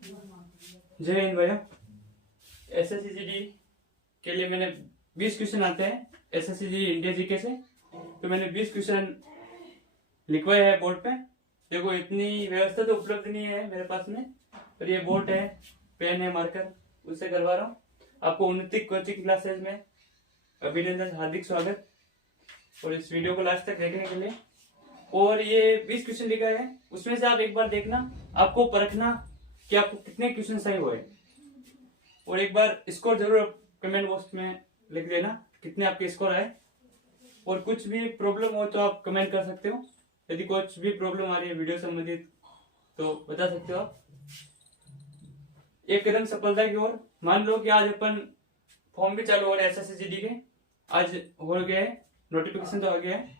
जय हिंद भैया। एसएससी के लिए मैंने 20 क्वेश्चन आते हैं एसएससी इंडिया जीके से, तो मैंने 20 क्वेश्चन लिखवाए हैं बोर्ड पे। देखो इतनी व्यवस्था तो उपलब्ध नहीं है मेरे पास में, पर ये बोर्ड है, पेन है, मार्कर, उससे करवा रहा हूँ। आपको उन्नति कोचिंग क्लासेज में अभिनंदन, हार्दिक स्वागत, और इस वीडियो को लास्ट तक देखने के लिए। और ये 20 क्वेश्चन लिखा है, उसमें से आप एक बार देखना, आपको परखना कि आपको कितने क्वेश्चन सही हुए, और एक बार स्कोर जरूर कमेंट बॉक्स में लिख देना कितने आपके स्कोर आए। और कुछ भी प्रॉब्लम हो तो आप कमेंट कर सकते हो, यदि कुछ भी प्रॉब्लम आ रही है वीडियो संबंधित तो बता सकते हो आप। एक कदम सफलता की ओर। मान लो कि आज अपन फॉर्म भी चालू हो रहे हैं एसएससी के, आज हो गया है, नोटिफिकेशन तो आ गया है,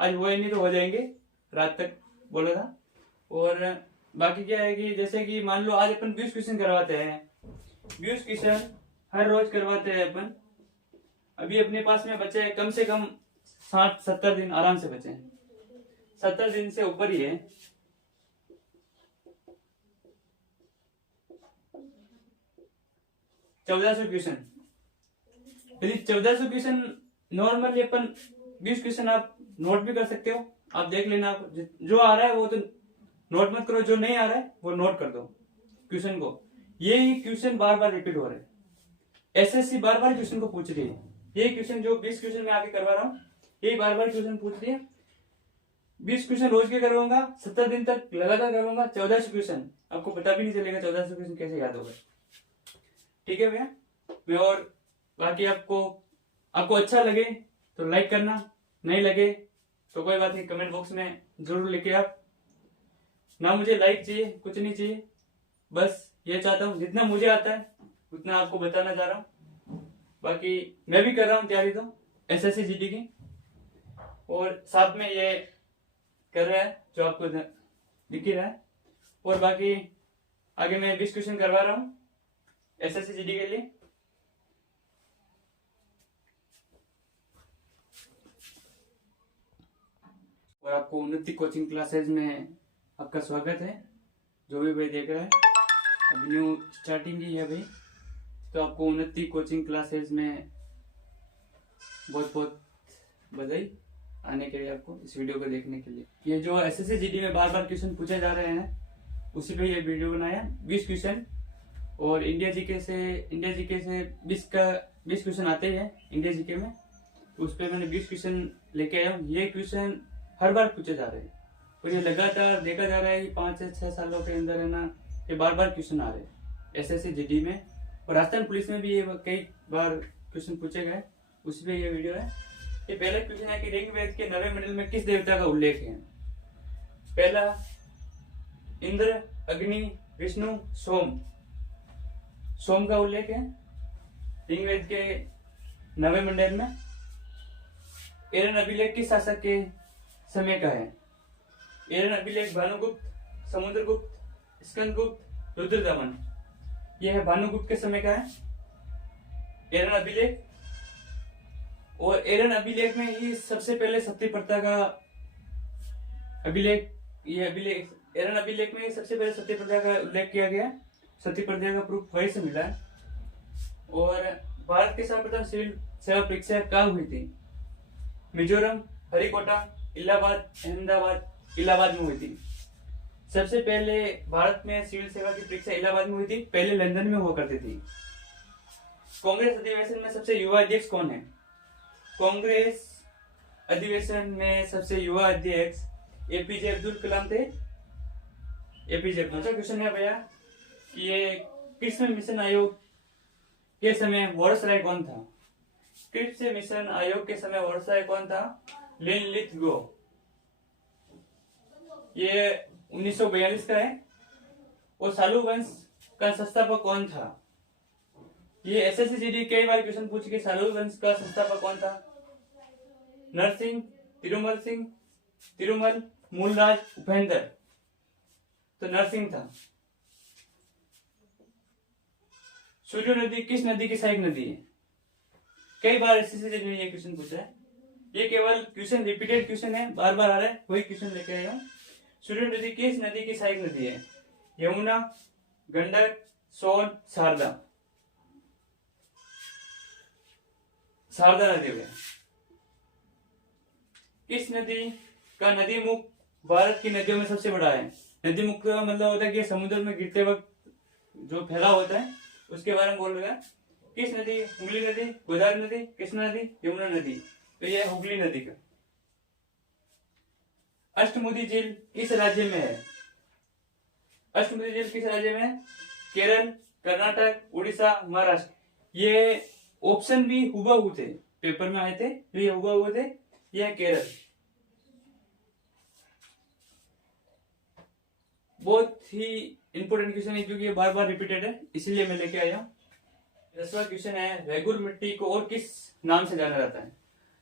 आज हुए नहीं तो हो जाएंगे, रात तक बोला था। और बाकी क्या है कि जैसे कि मान लो आज अपन 20 क्वेश्चन करवाते हैं, 20 क्वेश्चन हर रोज करवाते हैं अपन। अभी अपने पास में बचे हैं कम से कम 60-70 दिन आराम से बचे हैं, 70 दिन से ऊपर ही है। क्वेश्चन, यदि 1400 क्वेश्चन नॉर्मली अपन 20 क्वेश्चन आप नोट भी कर सकते हो, आप देख लेना। आप जो आ रहा है वो तो नोट मत करो, जो नहीं आ रहा है वो नोट कर दो क्वेश्चन को। यही क्वेश्चन बार बार रिपीट हो रहे हैं, एसएससी बार बार क्वेश्चन को पूछ रही है। ये क्वेश्चन जो 20 क्वेश्चन मैं आगे करवा रहा हूँ, यही बार बार क्वेश्चन पूछ रही है। 20 क्वेश्चन रोज के करवाऊंगा, 70 दिन तक लगातार करवाऊंगा। 1400 क्वेश्चन आपको पता भी नहीं चलेगा 1400 क्वेश्चन कैसे याद होगा। ठीक है भैया। मैं और बाकी आपको अच्छा लगे तो लाइक करना, नहीं लगे तो कोई बात नहीं, कमेंट बॉक्स में जरूर लिखे आप। ना मुझे लाइक चाहिए, कुछ नहीं चाहिए, बस ये चाहता हूँ जितना मुझे आता है उतना आपको बताना चाह रहा हूँ। बाकी मैं भी कर रहा हूँ तैयारी तो एसएससी जीडी की, और साथ में ये कर रहा है जो आपको दिख ही रहा है। और बाकी आगे मैं 20 क्वेश्चन करवा रहा हूँ एसएससी जीडी के लिए। और आपको उन्नति कोचिंग क्लासेज में आपका स्वागत है। जो भी भाई देख रहा है, अभी न्यू स्टार्टिंग ही है भाई, तो आपको उन्नति कोचिंग क्लासेज में बहुत बहुत बधाई आने के लिए, आपको इस वीडियो को देखने के लिए। ये जो एसएससी जीडी में बार बार क्वेश्चन पूछे जा रहे हैं, उसी पे ये वीडियो बनाया, 20 क्वेश्चन। और इंडिया जीके से 20 क्वेश्चन आते हैं इंडिया जीके में, तो उस पर मैंने 20 क्वेश्चन लेके आया हूँ। ये क्वेश्चन हर बार पूछे जा रहे हैं, और ये लगातार देखा जा रहा है कि 5 से 6 सालों के अंदर है ना, ये बार बार क्वेश्चन आ रहे हैं एसएससी जीडी में। और राजस्थान पुलिस में भी ये कई बार क्वेश्चन पूछे गए, उसी पे ये वीडियो है। ये पहला क्वेश्चन है कि ऋग्वेद के 9वें मंडल में किस देवता का उल्लेख है। पहला इंद्र, अग्नि, विष्णु, सोम का उल्लेख है ऋग्वेद के 9वें मंडल में। एरन अभिलेख किस शासक के समय का है। एरन अभिलेख भानुगुप्त, समुद्रगुप्त, स्कंदगुप्त, रुद्रदमन। यह है भानुगुप्त के समय का है एरन अभिलेख। और एरन अभिलेख में ही सबसे पहले सती प्रथा का अभिलेख, एरन अभिलेख में सबसे पहले सती प्रथा का उल्लेख किया गया। सती प्रथा का प्रूफ वहीं से मिला है। और भारत की सर्वप्रथम सिविल सेवा परीक्षा कहाँ हुई थी। मिजोरम, हरिकोटा, इलाहाबाद, अहमदाबाद, इलाहाबाद में हुई थी। सबसे पहले भारत में सिविल सेवा की परीक्षा इलाहाबाद में हुई थी, पहले लंदन में हुआ करती थी। कांग्रेस अधिवेशन में सबसे युवा अध्यक्ष कौन है। कांग्रेस अधिवेशन में सबसे युवा अध्यक्ष एपीजे अब्दुल कलाम थे। एपीजे अच्छा क्वेश्चन है भैया कि ये कृष्ण मिशन आयोग के समय वायसराय कौन था। कृष्ण मिशन आयोग के समय वायसराय कौन था। लिनलिथगो। ये 1942 का है। और सालू वंश का संस्थापक कौन था। ये एसएससी जीडी कई बार क्वेश्चन पूछ के, सालू वंश का संस्थापक कौन था। नरसिंह, तिरुमल, मूलराज, उपेंद्र। तो नरसिंह था। सूर्य नदी किस नदी की सहायक नदी है। कई बार एसएससी जीडी ने ये क्वेश्चन पूछा है। ये केवल क्वेश्चन रिपीटेड क्वेश्चन है, बार बार आ रहा है, वही क्वेश्चन लेके आया हूँ। सूर्य नदी किस नदी की सहायक नदी है। यमुना, गंडक, सोन, शारदा। शारदा नदी हो गया। किस नदी का नदी मुख भारत की नदियों में सबसे बड़ा है? नदी मुख का मतलब होता है कि समुद्र में गिरते वक्त जो फैला होता है उसके बारे में बोल रहा है। किस नदी? हुगली नदी, गोदावरी नदी, कृष्णा नदी, यमुना नदी। तो यह है हुगली नदी का। अष्टमुदी झील किस राज्य में है? अष्टमुदी झील किस राज्य में है? केरल, कर्नाटक, उड़ीसा, महाराष्ट्र। ये ऑप्शन भी हुबहू थे, पेपर में आए थे, तो ये हुबहू थे। यह केरल। बहुत ही इंपोर्टेंट क्वेश्चन है क्योंकि ये बार बार रिपीटेड है, इसीलिए मैं लेके आया। 10वां क्वेश्चन है, रेगुर मिट्टी को और किस नाम से जाना जाता है?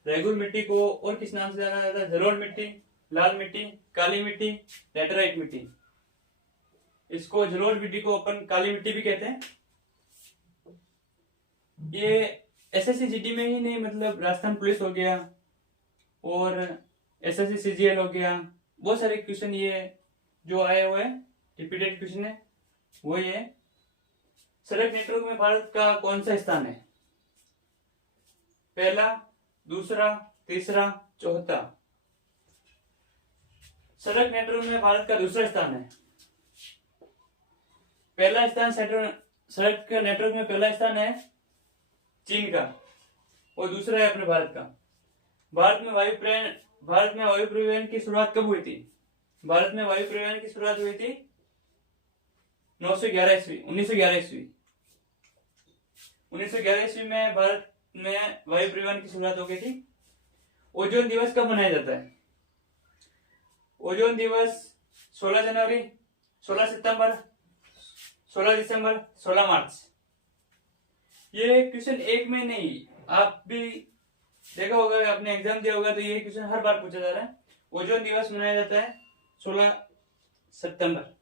रेगुर मिट्टी को और किस नाम से जाना जाता है? जलोढ़ मिट्टी, लाल मिट्टी, काली मिट्टी, लेटराइट मिट्टी। इसको जलोढ़ मिट्टी को अपन काली मिट्टी भी कहते हैं। ये एसएससी जीडी में ही नहीं, मतलब राजस्थान पुलिस हो गया और एसएससी सीजीएल हो गया, बहुत सारे क्वेश्चन ये जो आए हुए हैं रिपीटेड क्वेश्चन है वो ये। सड़क नेटवर्क में भारत का कौन सा स्थान है? पहला, दूसरा, तीसरा, चौथा। सड़क नेटवर्क में भारत का दूसरा स्थान है। पहला स्थान सड़क नेटवर्क में पहला स्थान है चीन का और दूसरा है अपने भारत का। भारत में वायु परिवहन की शुरुआत कब हुई थी? भारत में वायु परिवहन की शुरुआत हुई थी 1911 ईस्वी 1911 ईस्वी में भारत में वायु परिवहन की शुरुआत हो गई थी। ओजोन दिवस कब मनाया जाता है? ओजोन दिवस 16 जनवरी, 16 सितंबर, 16 दिसंबर, 16 मार्च। ये क्वेश्चन एक में नहीं, आप भी देखा होगा, आपने एग्जाम दिया होगा तो ये क्वेश्चन हर बार पूछा जा रहा है। ओजोन दिवस मनाया जाता है 16 सितंबर।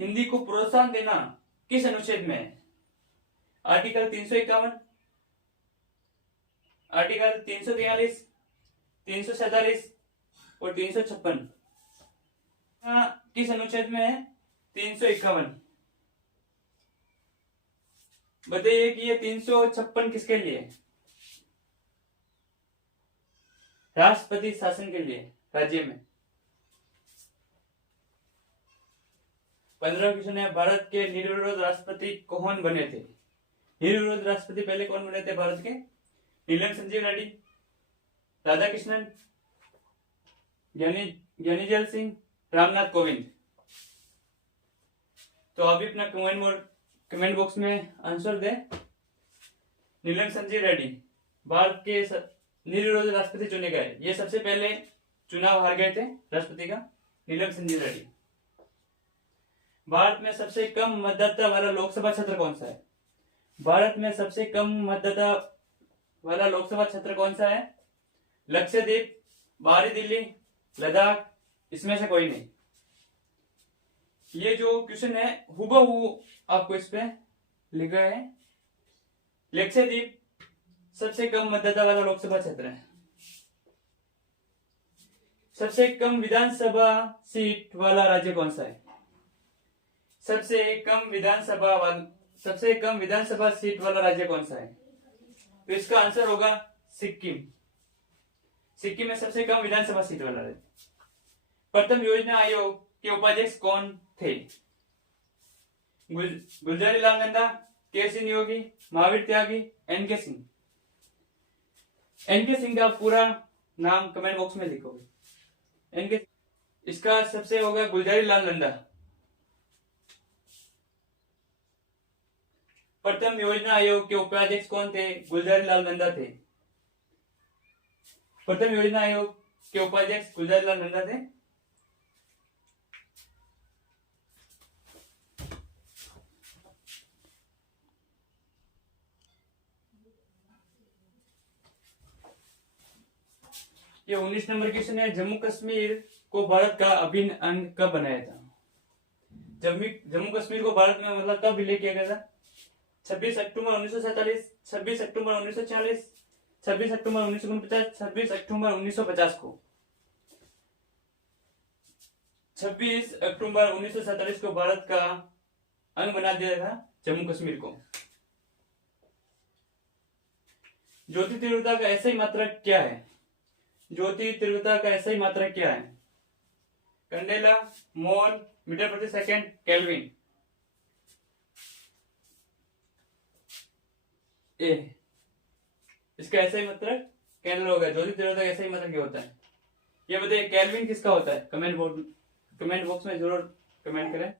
हिंदी को प्रोत्साहन देना किस अनुच्छेद में है? आर्टिकल 351, आर्टिकल 343, 347 और 356। किस अनुच्छेद में है? 351। बताइए कि ये 356 किसके लिए है? राष्ट्रपति शासन के लिए राज्य में। 15 क्वेश्चन है, भारत के निर्विरोध राष्ट्रपति कौन बने थे? निर्विरोध राष्ट्रपति पहले कौन बने थे भारत के? नीलम संजीव रेड्डी, राधा कृष्णन, ज्ञानीजैल सिंह, रामनाथ कोविंद। तो अभी अपना कमेंट बॉक्स में आंसर दे। नीलम संजीव रेड्डी भारत के निर्विरोध राष्ट्रपति चुने गए। ये सबसे पहले चुनाव हार गए थे राष्ट्रपति का, नीलम संजीव रेड्डी। भारत में सबसे कम मतदाता वाला लोकसभा क्षेत्र कौन सा है? भारत में सबसे कम मतदाता वाला लोकसभा क्षेत्र कौन सा है? लक्षद्वीप, बाहरी दिल्ली, लद्दाख, इसमें से कोई नहीं। ये जो क्वेश्चन है हुबहू आपको इस पे लिखा है। लक्षद्वीप सबसे कम मतदाता वाला लोकसभा क्षेत्र है। सबसे कम विधानसभा सीट वाला राज्य कौन सा है? सबसे कम विधानसभा सीट वाला राज्य कौन सा है? तो इसका आंसर होगा सिक्किम। सिक्किम में सबसे कम विधानसभा सीट वाला राज्य। प्रथम योजना आयोग के उपाध्यक्ष कौन थे? गुलजारी लाल नंदा, के सिंह योगी, महावीर त्यागी, एनके सिंह। एनके सिंह का पूरा नाम कमेंट बॉक्स में लिखोगे। एनके इसका सबसे होगा गुलजारी लाल नंदा। प्रथम योजना आयोग के उपाध्यक्ष कौन थे? गुलजारी लाल नंदा थे। प्रथम योजना आयोग के उपाध्यक्ष गुलजारी लाल नंदा थे। ये 19 नंबर क्वेश्चन है, जम्मू कश्मीर को भारत का अभिन्न अंग कब बनाया था? जम्मू कश्मीर को भारत में मतलब कब विलय किया गया था? 26 अक्टूबर 1947, 26 अक्टूबर 1940, 26 अक्टूबर 1949, 26 अक्टूबर 1950 को। 26 अक्टूबर 1947 को भारत का अंग बना दिया था जम्मू कश्मीर को। ज्योति तीव्रता का एसआई मात्रक क्या है? ज्योति तीव्रता का एसआई मात्रक क्या है? कंडेला, मोल, मीटर प्रति सेकंड, केल्विन। ए इसका एसआई मात्रक कैंडल होगा। ज्योति तीव्रता का एसआई मात्रक क्या होता है ये बताइए। केल्विन किसका होता है? कमेंट बॉक्स में जरूर कमेंट करें।